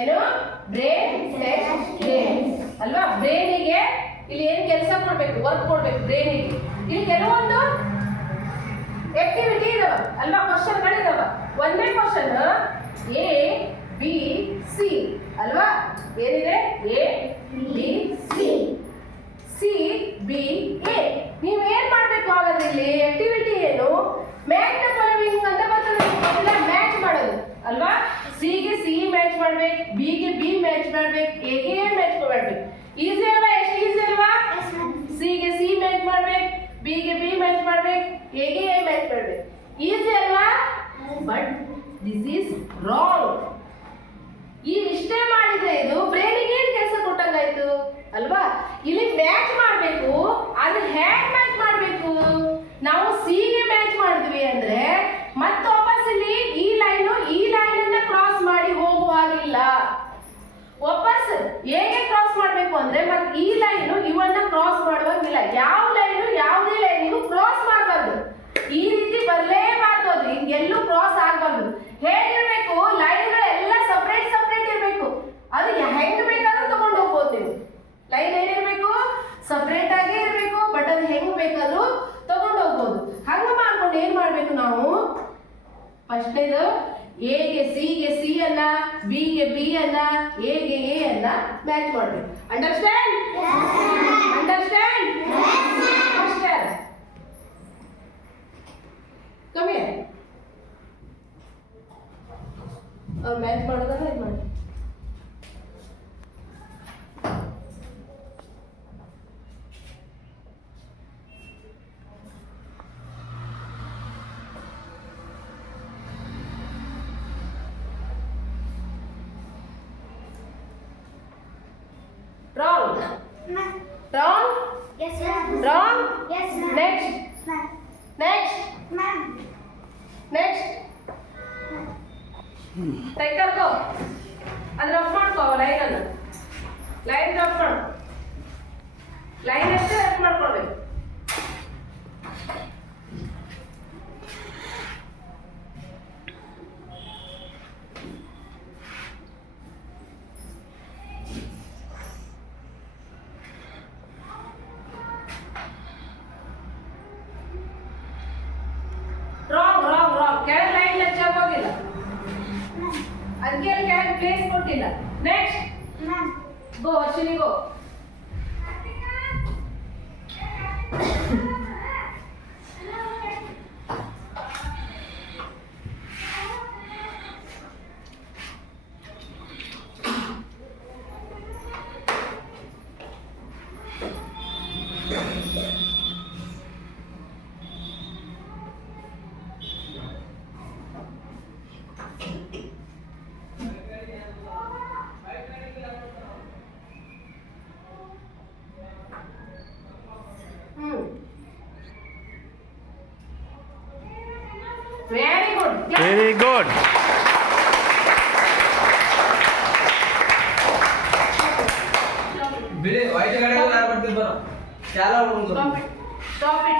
ಏನು brain test games ಅಲ್ವಾ. ಬ್ರೈನಿಗೆ ಇಲ್ಲಿ ಏನು ಕೆಲಸ ಕೊಡ್ಬೇಕು, ವರ್ಕ್ ಕೊಡ್ಬೇಕು ಬ್ರೈನಿಗೆ. ಇಲ್ಲಿ ಕೆಲವೊಂದು ಆಕ್ಟಿವಿಟಿ ಇದಾವ ಅಲ್ವಾ, ಕ್ವಶನ್ಗಳಿದಾವ. ಒಂದೇ ಕ್ವಶನ್ ಎ ಬಿ ಸಿ ಅಲ್ವಾ. ಏನಿದೆ A B C, C B A. ನೀವು ಏನ್ ಮಾಡ್ಬೇಕು ಹಾಗಾದ್ರೆ ಇಲ್ಲಿ ಆಕ್ಟಿವಿಟಿ ಏನು, ಮ್ಯಾಚ್ ದ ಫಾಲೋವಿಂಗ್ ಅಂತ ಬರ್ತದೆ. ಮ್ಯಾಚ್ ಮಾಡೋದು ಅಲ್ವಾ. ಸಿ ಗೆ ಸಿ ಮ್ಯಾಚ್ ಮಾಡ್ಬೇಕು, ಬಿ ಗೆ ಬಿ ಮ್ಯಾಚ್ ಮಾಡ್ಬೇಕು, ಎ ಗೆ ಎ ಮ್ಯಾಚ್ ಮಾಡ್ಬೇಕು. ಈಸಿ ಅಲ್ವಾ, ಎಷ್ಟು ಈಸಿ ಅಲ್ವಾ. ಸಿ ಗೆ ಸಿ ಮ್ಯಾಚ್ ಮಾಡ್ಬೇಕು, ಬಿ ಗೆ ಬಿ ಮ್ಯಾಚ್ ಮಾಡ್ಬೇಕು, ಎ ಗೆ ಎ ಮ್ಯಾಚ್ ಮಾಡ್ಬೇಕು. ಈಸಿ ಅಲ್ವಾ. But this is wrong. ಈ ಇಷ್ಟೇ ಮಾಡಿದ್ರೆ ಇದು ಬ್ರೈನಿಗೆ ಏನು ಕೆಲಸ ಕೊಟ್ಟಂಗಾಯ್ತು ಅಲ್ವಾ. ಇಲ್ಲಿ ಮ್ಯಾಚ್ ಮಾಡಬೇಕು, ಅದು ಹ್ಯಾಂಗ್ ಮ್ಯಾಚ್ ಮಾಡಬೇಕು. ನಾವು ಸಿ ಗೆ ಮ್ಯಾಚ್ ಮಾಡಿದ್ವಿ ಅಂದ್ರೆ ಮತ್ತೆ ವಾಪಸ್ ಇಲ್ಲಿ ಈ ಲೈನ್ ಅನ್ನ ಕ್ರಾಸ್ ಮಾಡಿ ಹೋಗುವಾಗಿಲ್ಲ. ವಾಪಸ್ ಹೇಗೆ ಕ್ರಾಸ್ ಮಾಡಬೇಕು ಅಂದ್ರೆ ಮತ್ತೆ ಈ ಲೈನ್ ಇವನ್ನ ಕ್ರಾಸ್ ಮಾಡುವಾಗಿಲ್ಲ. ಯಾವ ಲೈನ್ ಯಾವುದೇ ಲೈನಿಗೂ ಕ್ರಾಸ್ ಮಾಡಬಾರ್ದು. ಈ ರೀತಿ ಬರಲೇಬಾರ್ದು, ಅದು ಹಿಂಗೆಲ್ಲೂ ಕ್ರಾಸ್ ಆಗಬಾರ್ದು. ಹೇಗಿರ್ಬೇಕು, ಲೈನ್ಗಳೆಲ್ಲ ಸಪರೇಟ್ ಸಪರೇಟ್ ಇರಬೇಕು. ಅದು ಹೆಂಗ್ ಬೇಕಾದ್ರೂ ತಗೊಂಡು ಹೋಗ್ಬೋದು ನೀವು. ಲೈನ್ ಏನಿರ್ಬೇಕು, ಸಪರೇಟ್ ಆಗೇ ಇರಬೇಕು. ಬಟ್ ಅದು ಹೆಂಗ್ ಬೇಕಾದ್ರೂ ತಗೊಂಡು ಹೋಗ್ಬೋದು. ಹಂಗ ಮಾಡ್ಕೊಂಡು ಏನ್ ಮಾಡ್ಬೇಕು ನಾವು, ಫಸ್ಟ್ನೇದು ಎ ಗೆ ಸಿ ಅನ್ನ, ಬಿ ಗೆ ಬಿ ಅನ್ನ, ಎ ಗೆ ಎ ಅನ್ನ ಮ್ಯಾಚ್ ಮಾಡ್ಬೇಕು. ಅಂಡರ್ಸ್ಟ್ಯಾಂಡ್? ಅಂಡರ್ಸ್ಟ್ಯಾಂಡ್? ಅಷ್ಟೇ. ಕಮ್ಮಿ ಅವ್ರು ಮ್ಯಾಚ್ ಮಾಡೋದನ್ನ ಇದು ಮಾಡಿ. Wrong. Wrong. Yes, ma'am. Wrong. Yes, ma'am. Next. Ma'am. Next. Ma'am. Next. Cycle go. ಅದು ರಫ್ ಮಾಡ್ಕೋ ಲೈನ್ ಅನ್ನು. ಲೈನ್ ರಫ್ ಮಾಡು. ಲೈನ್ ಅಷ್ಟೇ ರಫ್ ಮಾಡ್ಕೊಳ್ಬೇಕು. ಕೆಳಗೆ ಲೈನ್ ಟಚ್ ಆಗೋದಿಲ್ಲ, ಅದಕ್ಕೆ ಅಲ್ಲಿ ಕೆಳಗೆ ಪ್ಲೇಸ್ ಕೊಟ್ಟಿಲ್ಲ. ನೆಕ್ಸ್ಟ್ ಗೋ ಅಶ್ವಿನಿ ಗೋ. Very good. Very good. ಬಿಡಿ ವೈಟ್ ಗಾಡಿ ಯಾರು ಬರ್ತಿದ್ರು ಬರೋ ಚಾಲ Stop it.